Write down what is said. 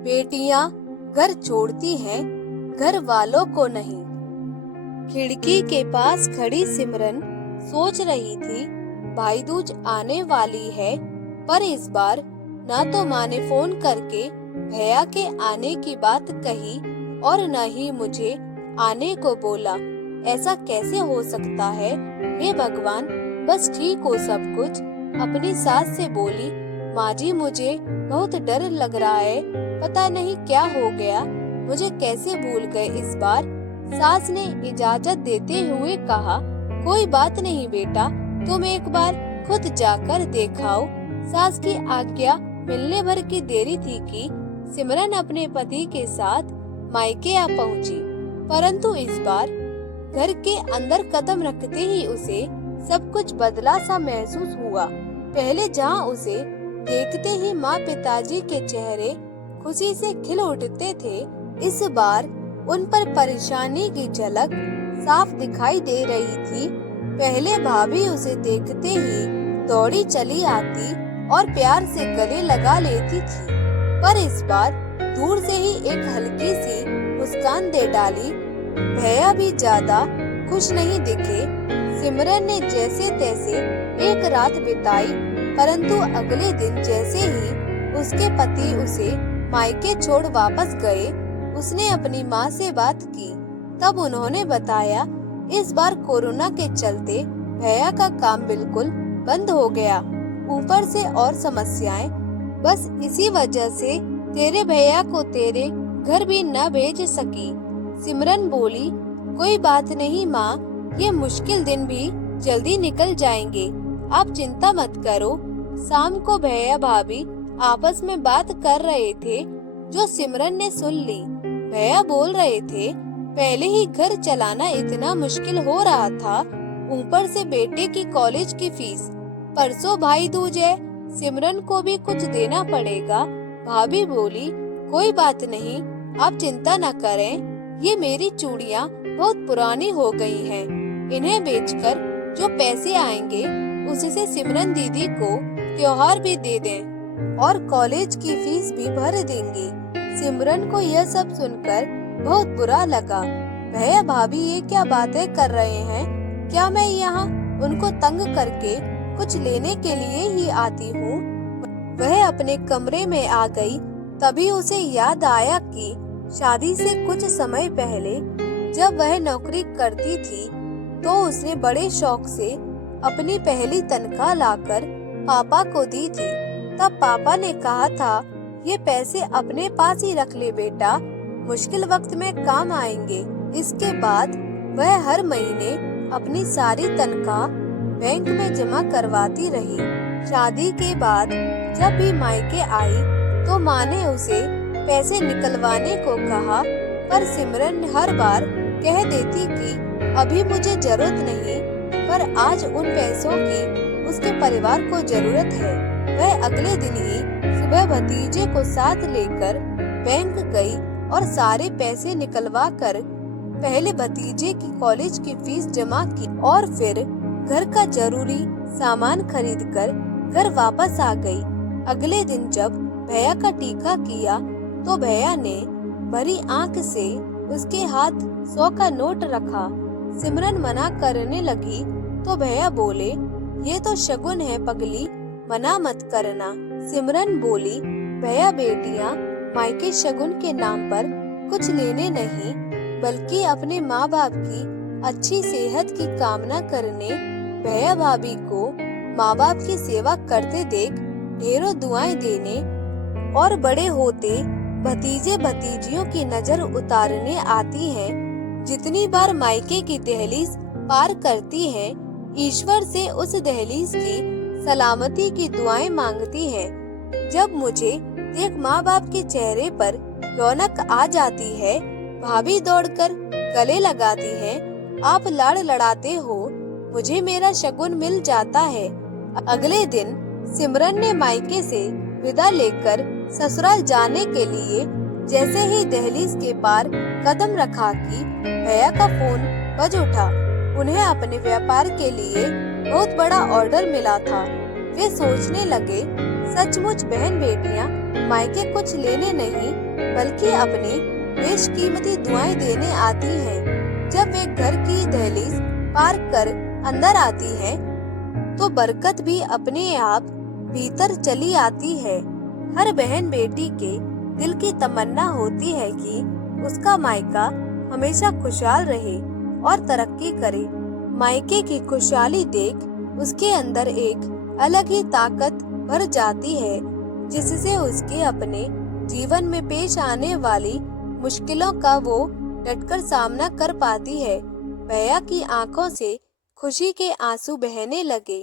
बेटियां घर छोड़ती हैं, घर वालों को नहीं। खिड़की के पास खड़ी सिमरन सोच रही थी, भाई दूज आने वाली है, पर इस बार ना तो माँ ने फोन करके भैया के आने की बात कही और न ही मुझे आने को बोला। ऐसा कैसे हो सकता है? हे भगवान, बस ठीक हो सब कुछ। अपनी सास से बोली, माँ जी मुझे बहुत डर लग रहा है, पता नहीं क्या हो गया, मुझे कैसे भूल गए इस बार। सास ने इजाजत देते हुए कहा, कोई बात नहीं बेटा, तुम एक बार खुद जाकर देखाओ। सास की आज्ञा मिलने भर की देरी थी कि सिमरन अपने पति के साथ मायके आ पहुंची, परंतु इस बार घर के अंदर कदम रखते ही उसे सब कुछ बदला सा महसूस हुआ। पहले जहां उसे देखते ही माँ पिताजी के चेहरे खुशी से खिल उठते थे, इस बार उन पर परेशानी की झलक साफ दिखाई दे रही थी। पहले भाभी उसे देखते ही दौड़ी चली आती और प्यार से गले लगा लेती थी, पर इस बार दूर से ही एक हल्की सी मुस्कान दे डाली। भैया भी ज्यादा खुश नहीं दिखे। सिमरन ने जैसे तैसे एक रात बिताई, परंतु अगले दिन जैसे ही उसके पति उसे मायके छोड़ वापस गए, उसने अपनी माँ से बात की। तब उन्होंने बताया, इस बार कोरोना के चलते भैया का काम बिल्कुल बंद हो गया, ऊपर से और समस्याएं, बस इसी वजह से तेरे भैया को तेरे घर भी न भेज सकी। सिमरन बोली, कोई बात नहीं माँ, ये मुश्किल दिन भी जल्दी निकल जाएंगे, आप चिंता मत करो। शाम को भैया भाभी आपस में बात कर रहे थे, जो सिमरन ने सुन ली। भैया बोल रहे थे, पहले ही घर चलाना इतना मुश्किल हो रहा था, ऊपर से बेटे की कॉलेज की फीस, परसों भाई दूज है, सिमरन को भी कुछ देना पड़ेगा। भाभी बोली, कोई बात नहीं, आप चिंता न करें, ये मेरी चूड़ियाँ बहुत पुरानी हो गई हैं, इन्हें बेचकर जो पैसे आएंगे उससे सिमरन दीदी को त्योहार भी दे दें और कॉलेज की फीस भी भर देंगी। सिमरन को यह सब सुनकर बहुत बुरा लगा। भैया भाभी ये क्या बातें कर रहे हैं? क्या मैं यहाँ उनको तंग करके कुछ लेने के लिए ही आती हूँ? वह अपने कमरे में आ गई। तभी उसे याद आया कि शादी से कुछ समय पहले जब वह नौकरी करती थी, तो उसने बड़े शौक से अपनी पहली तनख्वाह लाकर पापा को दी थी। तब पापा ने कहा था, ये पैसे अपने पास ही रख ले बेटा, मुश्किल वक्त में काम आएंगे। इसके बाद वह हर महीने अपनी सारी तनख्वाह बैंक में जमा करवाती रही। शादी के बाद जब भी मायके आई तो माँ ने उसे पैसे निकलवाने को कहा, पर सिमरन हर बार कह देती कि अभी मुझे जरूरत नहीं, पर आज उन पैसों की उसके परिवार को जरूरत है। वह अगले दिन ही सुबह भतीजे को साथ लेकर बैंक गई और सारे पैसे निकलवा कर पहले भतीजे की कॉलेज की फीस जमा की और फिर घर का जरूरी सामान खरीदकर घर वापस आ गई। अगले दिन जब भैया का टीका किया तो भैया ने भरी आंख से उसके हाथ 100 का नोट रखा। सिमरन मना करने लगी तो भैया बोले, ये तो शगुन है पगली, मना मत करना। सिमरन बोली, भैया बेटियां मायके शगुन के नाम पर कुछ लेने नहीं, बल्कि अपने माँ बाप की अच्छी सेहत की कामना करने भैया भाभी को माँ बाप की सेवा करते देख ढेरों दुआएं देने और बड़े होते भतीजे भतीजियों की नजर उतारने आती हैं। जितनी बार मायके की दहलीज पार करती हैं, ईश्वर से उस दहलीज की सलामती की दुआएं मांगती हैं। जब मुझे देख माँ बाप के चेहरे पर रौनक आ जाती है, भाभी दौड़कर गले लगाती है, आप लाड़ लड़ाते हो, मुझे मेरा शगुन मिल जाता है। अगले दिन सिमरन ने मायके से विदा लेकर ससुराल जाने के लिए जैसे ही दहलीज के पार कदम रखा कि भैया का फोन बज उठा। उन्हें अपने व्यापार के लिए बहुत बड़ा ऑर्डर मिला था। वे सोचने लगे, सचमुच बहन बेटियां मायके कुछ लेने नहीं बल्कि अपनी बेशकीमती दुआएं देने आती हैं। जब वे घर की दहलीज पार कर अंदर आती हैं, तो बरकत भी अपने आप भीतर चली आती है। हर बहन बेटी के दिल की तमन्ना होती है कि उसका मायका हमेशा खुशहाल रहे और तरक्की करे। मायके की खुशहाली देख उसके अंदर एक अलग ही ताकत भर जाती है, जिससे उसके अपने जीवन में पेश आने वाली मुश्किलों का वो डटकर सामना कर पाती है। भैया की आंखों से खुशी के आंसू बहने लगे।